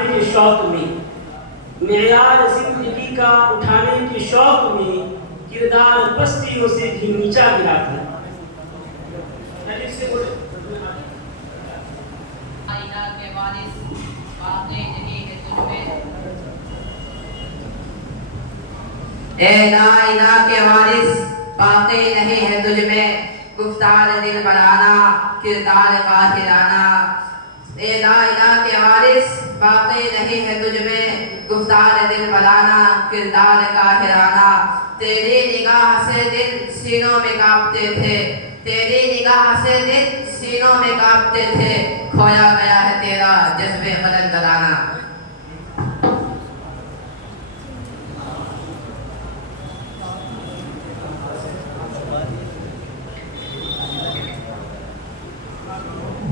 के शौक में, मेयार जिंदगी का उठाने के शौक में किरदार पस्तियों से भी नीचा गिरा दिया। ए नाइना के वारिस बाक़ी नहीं है तुझ में, गुफ्तार दिल बनाना किरदार काहिराना। ए नाइना के वारिस बाक़ी नहीं है तुझ में, गुफ्तार दिल बनाना किरदार काहिराना। तेरी निगाह से दिल सीनों में कांपते थे, तेरी निगाह से दिल सीनों में कांपते थे, खोया गया है तेरा जज्बे गलत बनाना।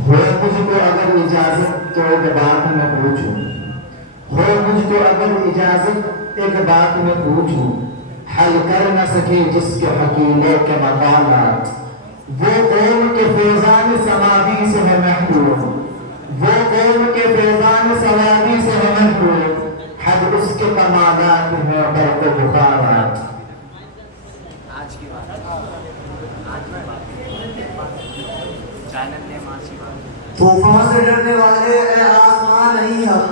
हो मुझको अगर इजाजत तो एक बात मैं पूछूं, हो मुझको अगर इजाजत एक बात मैं पूछूं, हल कर न सके जिसके हकीमों के मकामात, वो कौम के फैजान समाधि से है महरूम, वो कौम के फैजान समाधि से है महरूम, हद उसके कमालात हैं बर्क़ बुखारात। तूफान से डरने वाले ए आसमान नहीं हम,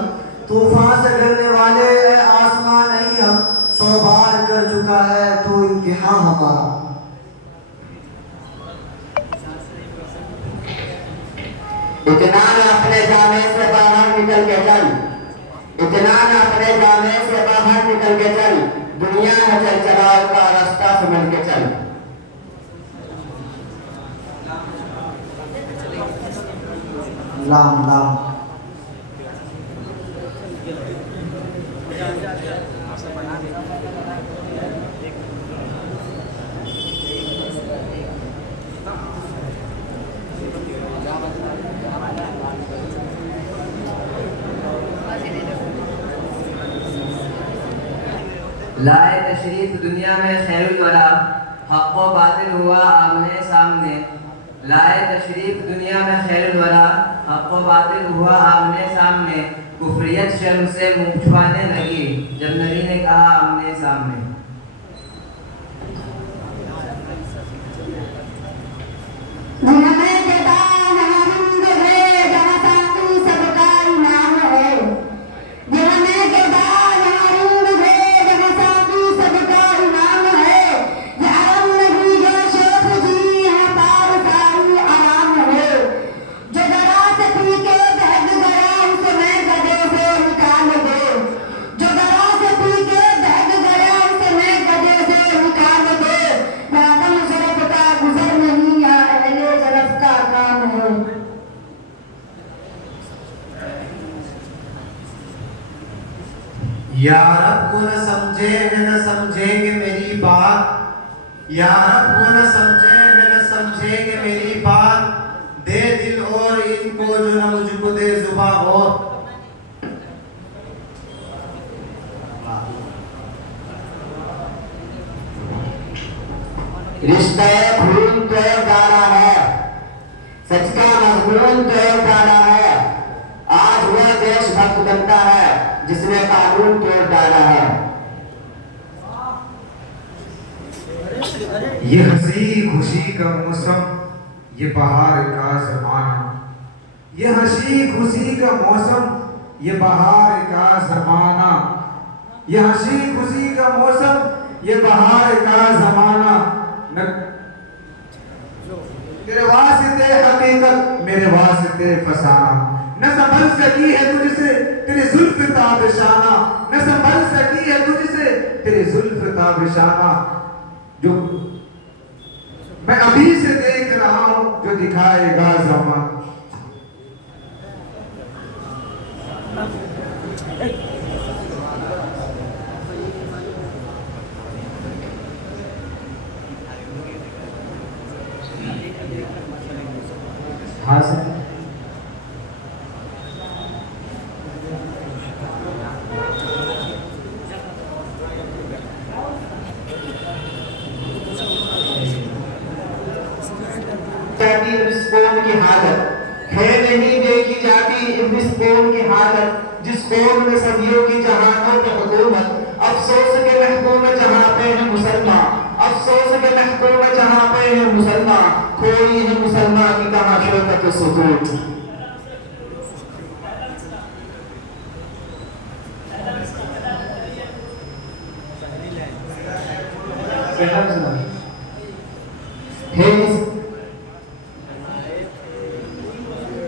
तूफान से डरने वाले ए आसमान नहीं हम, 100 बार कर चुका है तो इम्तिहान हमारा। इतना न अपने जामे से बाहर निकल के चल, इतना न अपने जामे से बाहर निकल के चल, दुनिया है चल चलाओ का रास्ता समझ के चल। लाम लाम लाए तशरीफ दुनिया में खैरुल वरा, हक़ व बातिल हुआ आमने सामने। लाए तशरीफ दुनिया में खैरुल वरा, हक़ व बातिल हुआ आमने सामने। कुफरियत शर्म से मुँह छुपाने लगी जब नबी ने कहा आमने सामने। यार अब को न समझेंगे न समझेंगे मेरी बात, यार अब को न समझेंगे न समझेंगे मेरी बात, दे दिल और इनको जो न मुझको दे जुबां और। रिश्ता खून तो एक गाना है, सच का मजमून तो एक गाना है, आज वह देशभक्त बनता है जिसने कानून तोड़ डाला है। ये हंसी खुशी का मौसम, ये बहार का ज़माना, ये हंसी खुशी का मौसम, ये बहार का ज़माना, ये हंसी खुशी का मौसम, ये बहार का ज़माना। तेरे वास्ते हकीकत मेरे वास्ते फसाना, न संभल सकी है तुझसे तेरी जुल्फ ताबिशाना, न संभल सकी है तुझसे तेरी जुल्फ ताबिशाना। जो मैं अभी से देख रहा हूं जो दिखाएगा ज़माना। हाँ सर। की हालत है नहीं देखी जाती, इस कौम की हालत जिस कौम में सदियों की जहानों पे हुकूमत, अफसोस के महकूम जहां पे है मुसलमान, अफसोस के महकूम जहां पे है मुसलमान, खोई है मुसलमान की कहां शौकत सुकूत।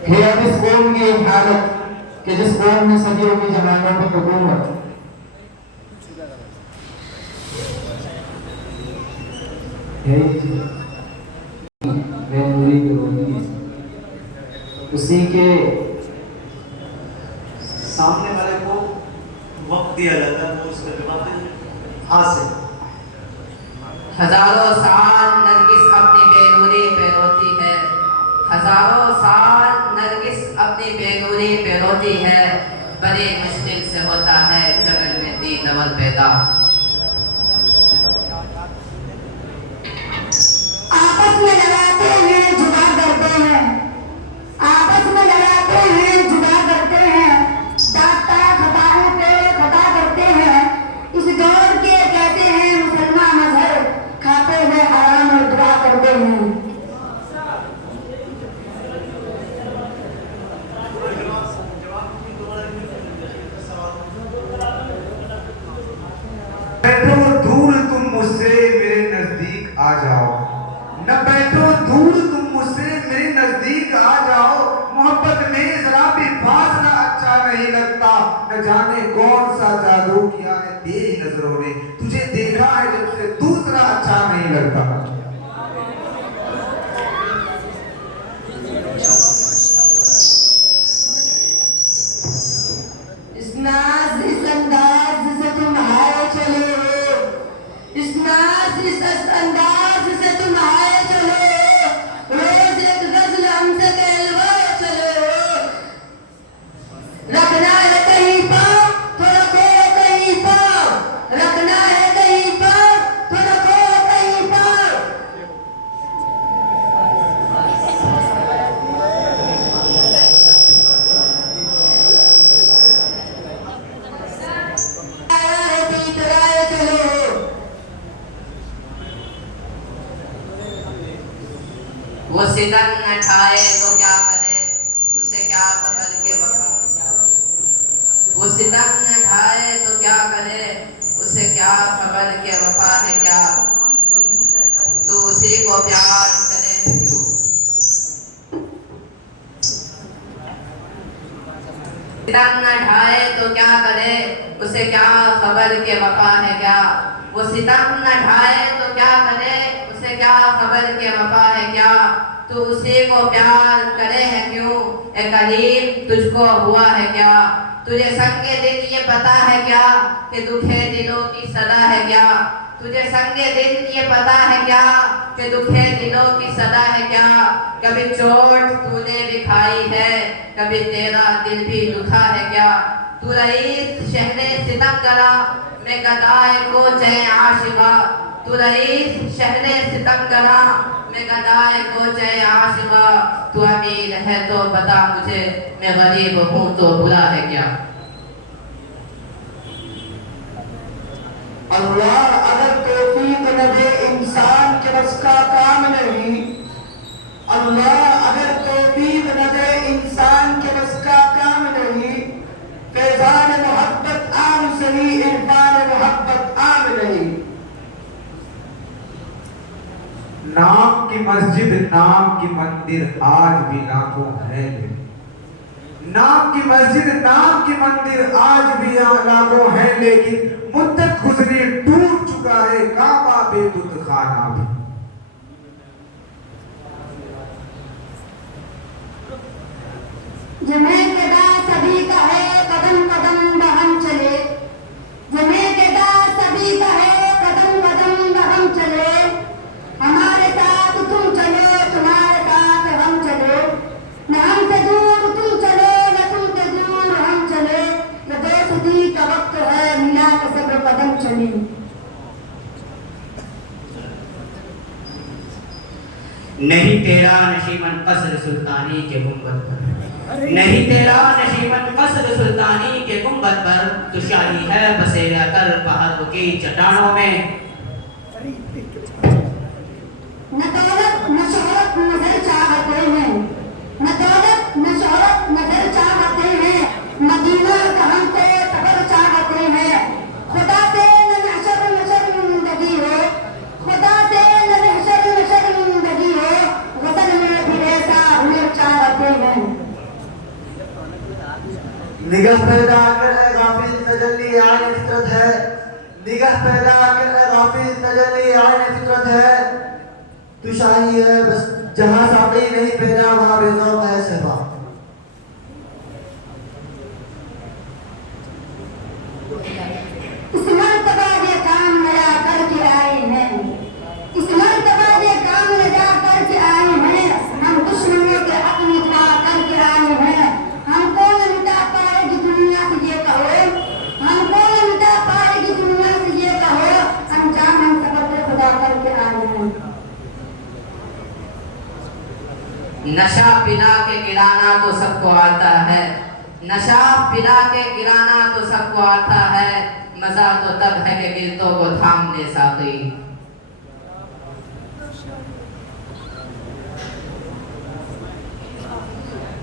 है अब इस कौम की हालत कि जिस कौम में सदियों की जमानों पर हुकूमत, उसी के सामने वाले को वक्त दिया जाता है, वो उसका जवाब हासिल। हजारों साल नरगिस अपनी बेनूरी पे रोती है, हजारों साल नरगिस अपनी बेनूरी पे रोती है, बड़े मुश्किल से होता है जंगल में तीन अवल पैदा। आपस में लड़ाते हैं जुदा करते हैं, आपस में लड़ाते हैं जुदा करते हैं, दास्तां खताओं पे खता करते हैं। इस दौर के कहते हैं मुसलमान मजहब, खाते हुए हराम और दुआ करते हैं। बैठो दूर तुम मुझसे मेरे नजदीक आ जाओ, न बैठो दूर तुम मुझसे मेरे नजदीक आ जाओ। मोहब्बत में जरा भी फासला अच्छा नहीं लगता, न जाने कौन सा जादू किया है तेरी नजरों ने, तुझे देखा है जब से दूसरा अच्छा नहीं लगता। इस नाज इस अंदाज से तुम आए चले हो, इस नाज इस अंदाज से तुम आए चले हो, रोज एक गजल हमसे कहलवाए चले हो। रखना है कहीं पाँव थोड़ा खोओ कहीं पाँव, रखना है कहीं पाँव थोड़ा खोओ कहीं पाँव। आया है बीत राय चले हो। वो सितम न ठाए तो क्या करे, उसे क्या खबर के वफा, वो सितम न ठाए तो क्या करे, उसे क्या खबर के वफा है क्या, तो उसी को प्यार करे है क्यों। सितम न ठाए तो क्या करे, उसे क्या खबर के वफा है क्या, वो सितम न ढाए तो क्या करे, उसे क्या खबर के वफा है क्या, तो उसी को प्यार करे है क्यों। ए करीम तुझको हुआ है क्या, तुझे संगे दिन ये पता है क्या कि दुखे दिलों की सदा है क्या, तुझे संगे दिन ये पता है क्या कि दुखे दिलों की सदा है क्या। कभी चोट तूने भी खाई है, कभी तेरा दिल भी दुखा है क्या, तू रईस शहरे सितम करा मैं गदाए को जय आशिका, तू रईस शहरे सितम करा मैं गदाए को जय आशिका। तू अमीर है तो बता मुझे, मैं गरीब हूँ तो बुरा है क्या। अल्लाह अगर तौफीक न दे इंसान के बस का काम नहीं, अल्लाह अगर तौफीक न दे इंसान के बस का काम नहीं, फैजान मोहब्बत आम सही इरफान मोहब्बत आम नहीं। नाम की मस्जिद नाम की मंदिर आज भी लाखों है, नाम की मस्जिद नाम की मंदिर आज भी लाखों है, लेकिन मुद्दत गुजरी टूट चुका है काबा बेबुत खाना भी। जमे के दास सभी का है कदम कदम बहम चले, जमे के दास सभी का है कदम कदम बहम चले। हमारे साथ तुम चलो तुम्हारे साथ हम चले, न हमसे दूर तुम चलो न तुमसे दूर हम चले। न दोस्ती का वक्त है मिला के सब कदम चले। नहीं तेरा नशीमन कसर सुल्तानी के गुंबद पर, नहीं तेरा नशीबन कसर सुल्तानी के गुंबद पर, तो शाही है बसेरा कर पहाड़ों की चट्टानों में। न दौलत न शोहरत नजर चाहते हैं, न दौलत न शोहरत नजर चाहते हैं, मदीना का हमको सफर चाहते हैं। खुदा से न शर्म शर्मिंदगी हो, खुदा से न शर्म शर्मिंदगी हो, वतन में भी ऐसा हुनर चाहते हैं। निगाह पैदा कर ए गाफिल तजल्ली आने फितरत है, निगाह पैदा कर ए गाफिल तजल्ली आने फितरत है। तू शाही है बस जहां साक़ी नहीं पैदा वहां बेज़ौक़ है सहबा। इस मर्तबा ये काम नया करके आए हैं, इस मर्तबा ये काम नया करके आए हैं। हम दुश्मनों के हक निभा करके आए हैं। हमको न मिटा पाएगी दुनिया से ये कहो, हमको न मिटा पाएगी दुनिया से ये कहो, अंजाम हम सबक खुदा करके आए हैं। नशा पिला के गिराना तो सबको आता है, नशा पिला के गिराना तो सबको आता है, मजा तो तब है कि गिरतों को थाम ले साकी।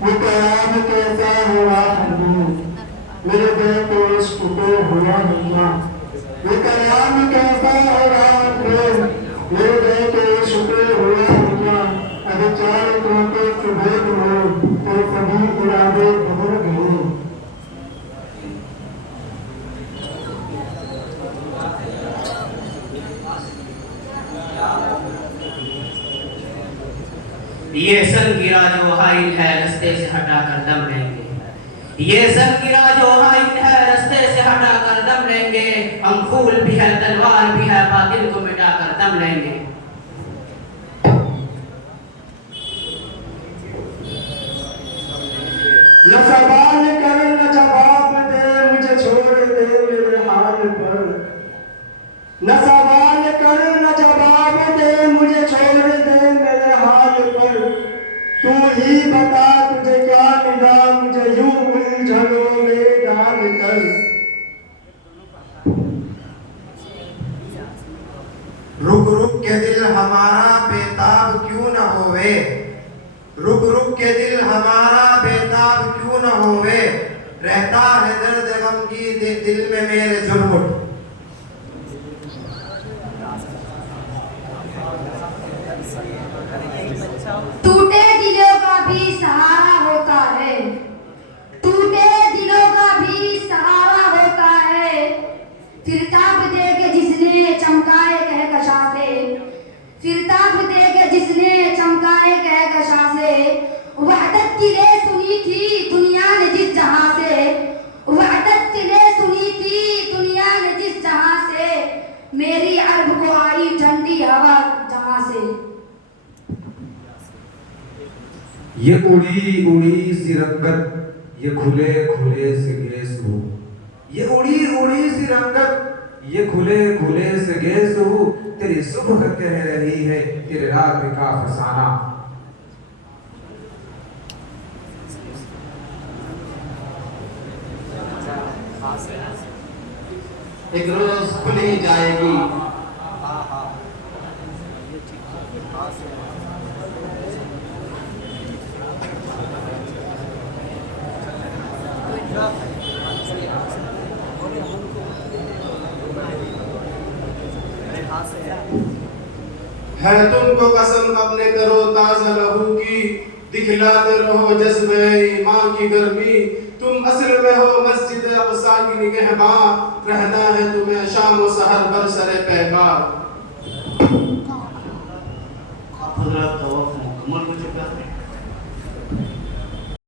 वो कयाम कैसा हुआ मेरे दिल को इश्क को हुआ हुआ, वो कयाम कैसा हुआ मेरे दिल को इश्क को हुआ हुआ। अब चार तोते सुबह हो तो सभी इरादे बदल गए। ये सन गिरा जो हाइल है रास्ते से हटाकर दम लेंगे, ये सन गिरा जो हाइल है रास्ते से हटाकर दम लेंगे। हम फूल भी है तलवार भी है बातिल को मिटाकर दम लेंगे। न सवाल कर न जवाब दे मुझे छोड़ दे मेरे हाल पर, न सवाल कर न जवाब दे मुझे छोड़ दे मेरे हाल पर। तू ही बता तुझे क्या मिला मुझे यूं उलझनों में डाल कर। रुक रुक के दिल हमारा बेताब क्यों न होवे, रुक रुक के दिल हमारा बेताब क्यों न होवे। रहता है दर्द गम की दिल में मेरे जुर्मुट। टूटे दिलों का भी सहारा होता है, टूटे दिलों का भी सहारा होता है। फिर ताप दे के जिसने चमकाए कहकशा से, फिर ताप दे के जिसने चमकाए कहकशा से। वहदत की ले सुनी थी दुनिया ने जिस जहां से, वहदत की ले सुनी थी दुनिया ने जिस जहां से। मेरी अरब को आई ठंडी हवा जहां से। ये उड़ी उड़ी सी रंगत, ये खुले खुले से गेसू, ये उड़ी उड़ी सी रंगत, ये खुले खुले से गेसू। तेरी सुबह कह रही है तेरे रात का फसाना। एक रोज खुली जाएगी है तुमको कसम अपने करो ताजा लहू की, दिखलाते रहो जज्बे ईमान की गर्मी। तुम असल में हो मस्जिद अक़सा की निगहबान, रहना है तुम्हें शाम व सहर बरसरे पैगाम। हज़रत तवाफ़ मुकम्मल हो चुका है।